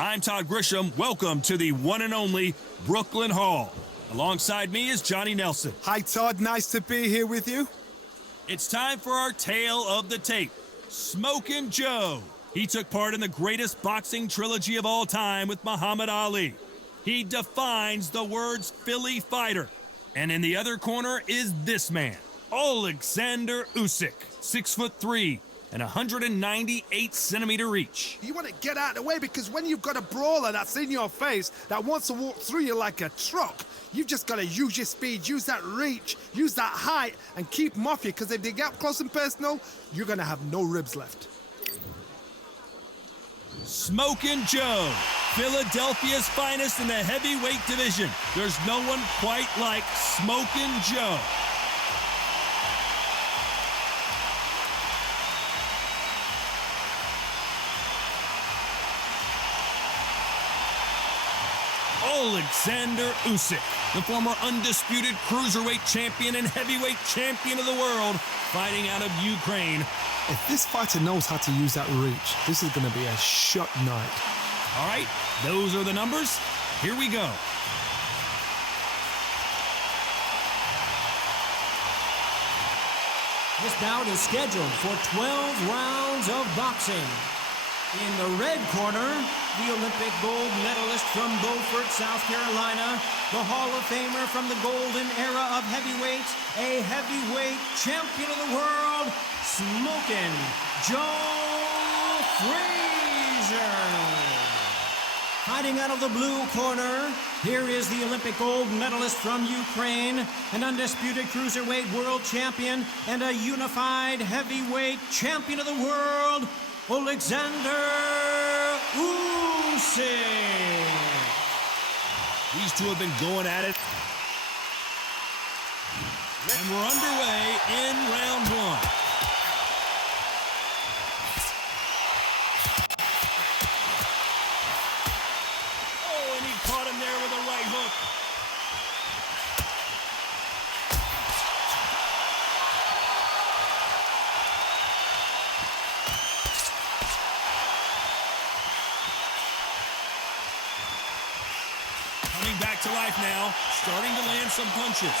I'm Todd Grisham. Welcome to the one and only Brooklyn Hall. Alongside me is Johnny Nelson. Hi, Todd. Nice to be here with you. It's time for our tale of the tape, Smokin' Joe. He took part in the greatest boxing trilogy of all time with Muhammad Ali. He defines the words Philly fighter. And in the other corner is this man, Alexander Usyk, 6'3", and 198-centimeter reach. You want to get out of the way because when you've got a brawler that's in your face that wants to walk through you like a truck, you've just got to use your speed, use that reach, use that height, and keep them off you, because if they get up close and personal, you're going to have no ribs left. Smokin' Joe, Philadelphia's finest in the heavyweight division. There's no one quite like Smokin' Joe. Alexander Usyk, the former undisputed cruiserweight champion and heavyweight champion of the world, fighting out of Ukraine. If this fighter knows how to use that reach, this is going to be a shot night. All right, those are the numbers. Here we go. This bout is scheduled for 12 rounds of boxing. In the red corner, the Olympic gold medalist from Beaufort, South Carolina, the Hall of Famer from the golden era of heavyweights, a heavyweight champion of the world, Smokin' Joe Frazier. Fighting out of the blue corner, here is the Olympic gold medalist from Ukraine, an undisputed cruiserweight world champion, and a unified heavyweight champion of the world, Alexander Usyk. These two have been going at it. And we're underway in round one. Oh, and he caught him there with a right hook. Coming back to life now, starting to land some punches.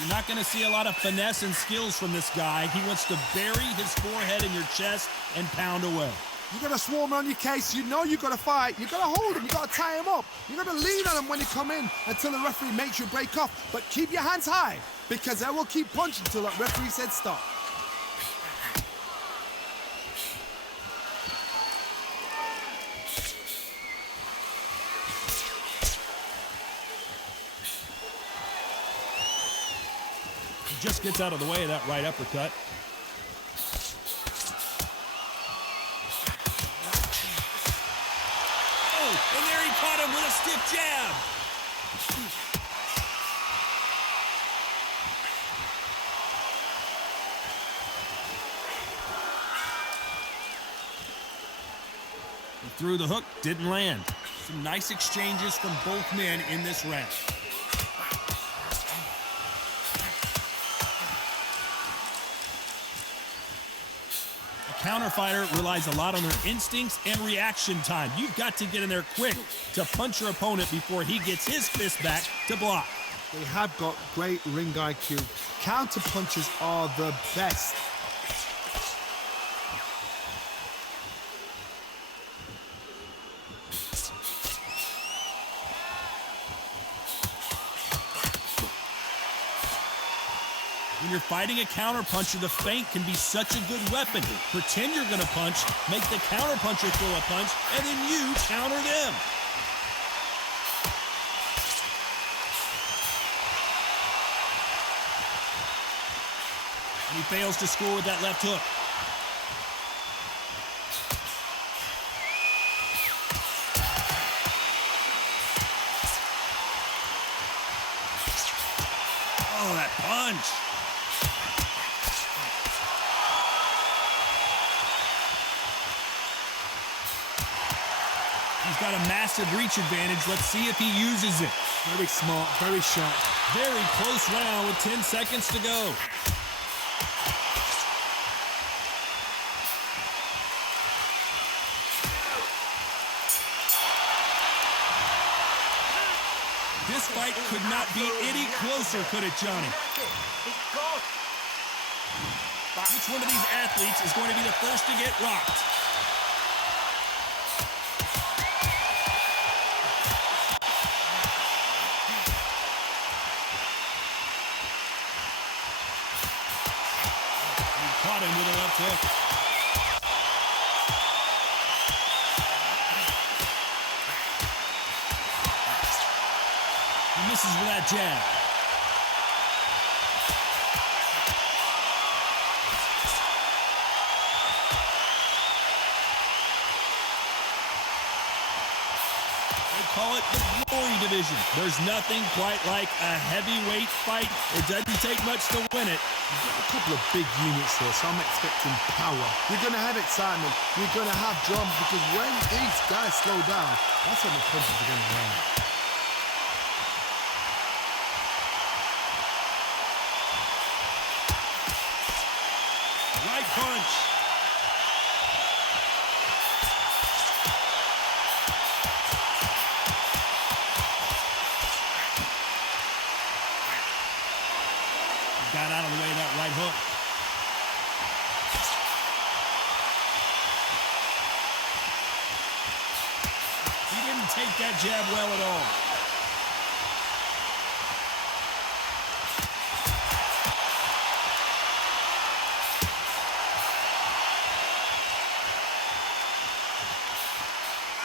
You're not going to see a lot of finesse and skills from this guy. He wants to bury his forehead in your chest and pound away. You got to swarm on your case. You know you got to fight. You got to hold him. You got to tie him up. You got to lean on him when you come in until the referee makes you break off. But keep your hands high, because they will keep punching until that referee said stop. He just gets out of the way of that right uppercut. Oh, and there he caught him with a stiff jab. He threw the hook, didn't land. Some nice exchanges from both men in this round. Counter fighter relies a lot on their instincts and reaction time. You've got to get in there quick to punch your opponent before he gets his fist back to block. They have got great ring IQ. Counter punches are the best. When you're fighting a counterpuncher, the feint can be such a good weapon. Pretend you're going to punch, make the counterpuncher throw a punch, and then you counter them. And he fails to score with that left hook. Oh, that punch. He's got a massive reach advantage. Let's see if he uses it. Very smart, very sharp. Very close round with 10 seconds to go. This fight could not be any closer, could it, Johnny? Which one of these athletes is going to be the first to get rocked? He caught him with a left hook. He misses with that jab. Call it the glory division. There's nothing quite like a heavyweight fight. It doesn't take much to win it. You've got a couple of big units here, so I'm expecting power. You're going to have excitement. You're going to have drums, because when these guys slow down, that's when the punches are going to land. Right punch. Got out of the way of that right hook. He didn't take that jab well at all.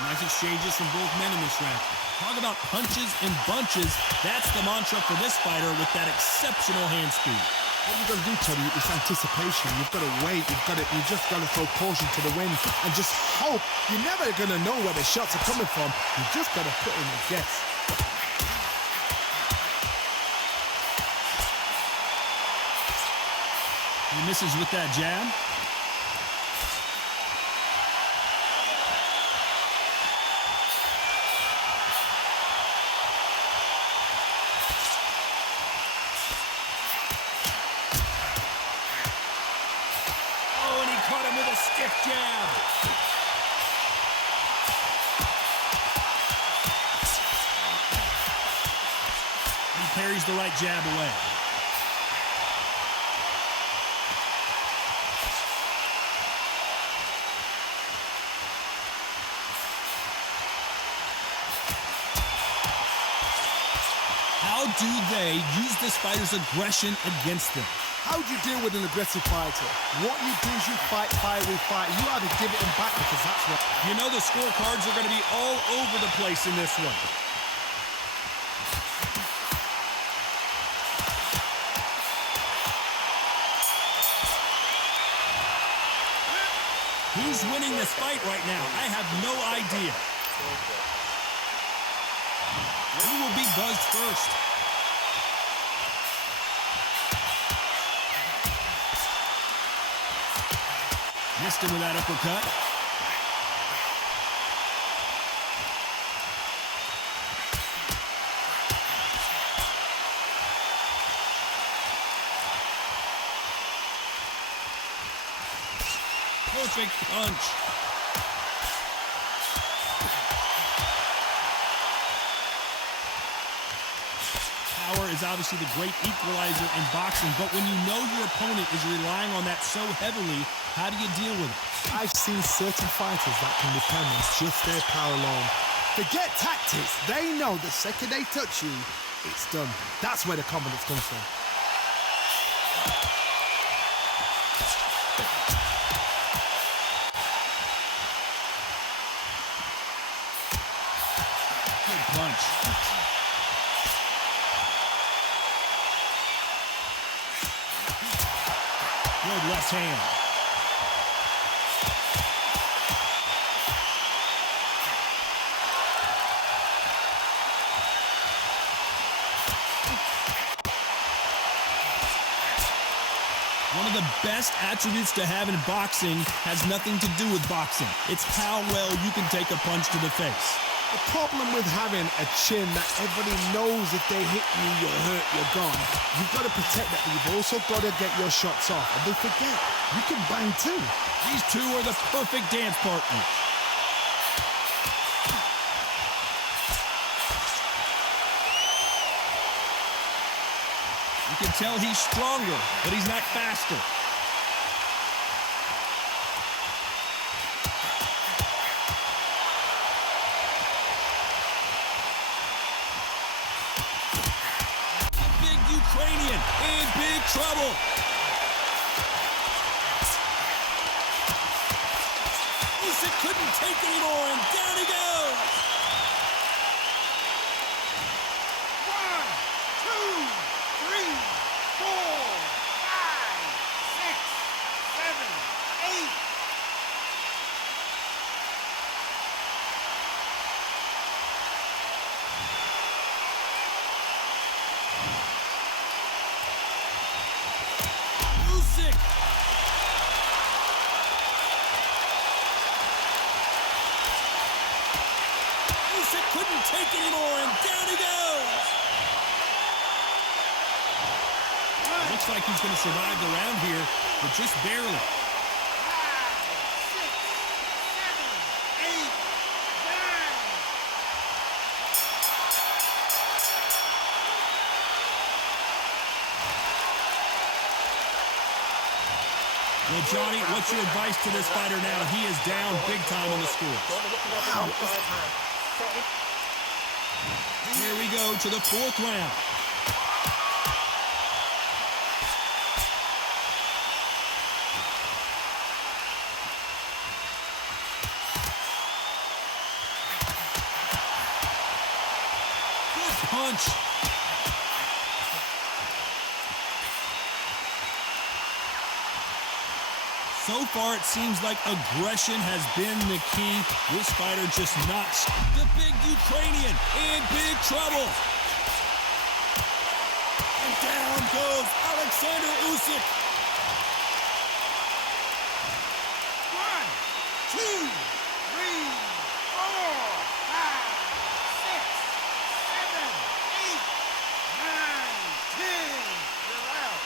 Nice exchanges from both men in this round. Talk about punches and bunches. That's the mantra for this fighter with that exceptional hand speed. What you've got to do, Teddy, is anticipation. You've got to wait. You just got to throw caution to the wind and just hope. You're never going to know where the shots are coming from. You just got to put in a guess. He misses with that jab. Caught him with a stiff jab. He parries the right jab away. How do they use this fighter's aggression against them? How do you deal with an aggressive fighter? What you do is you fight with fight. You either give it him back, because that's what... You know the scorecards are going to be all over the place in this one. Who's winning this fight right now? I have no idea. Who will be buzzed first? Missed him with that uppercut. Perfect punch. Power is obviously the great equalizer in boxing, but when you know your opponent is relying on that so heavily, how do you deal with it? I've seen certain fighters that can depend on just their power alone. Forget tactics. They know the second they touch you, it's done. That's where the confidence comes from. Good punch. Good left hand. One of the best attributes to have in boxing has nothing to do with boxing. It's how well you can take a punch to the face. The problem with having a chin that everybody knows if they hit you, you're hurt, you're gone. You've got to protect that, but you've also got to get your shots off. And they forget, you can bang too. These two are the perfect dance partners. can tell he's stronger, but he's not faster. The big Ukrainian in big trouble. Usyk couldn't take anymore, and down he goes. 1, 2, 3, 4, 5, 6, 7, 8. Usyk. Usyk couldn't take anymore, and down he goes. Looks like he's going to survive the round here, but just barely. 5, 6, 7, 8, 9. Well, Johnny, what's your advice to this fighter now? He is down big time on the score. Here we go to the fourth round. Good punch. So far, it seems like aggression has been the key. This fighter just not. The big Ukrainian in big trouble. And down goes Alexander Usyk. 1, 2, 3, 4, 5, 6, 7, 8, 9, 10. You're out.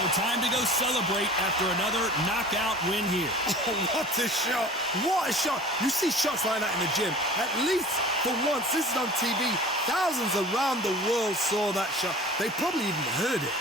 So time to go celebrate after another knockout win here. Oh, what a shot! What a shot! You see shots like that in the gym. At least for once, this is on TV. Thousands around the world saw that shot. They probably even heard it.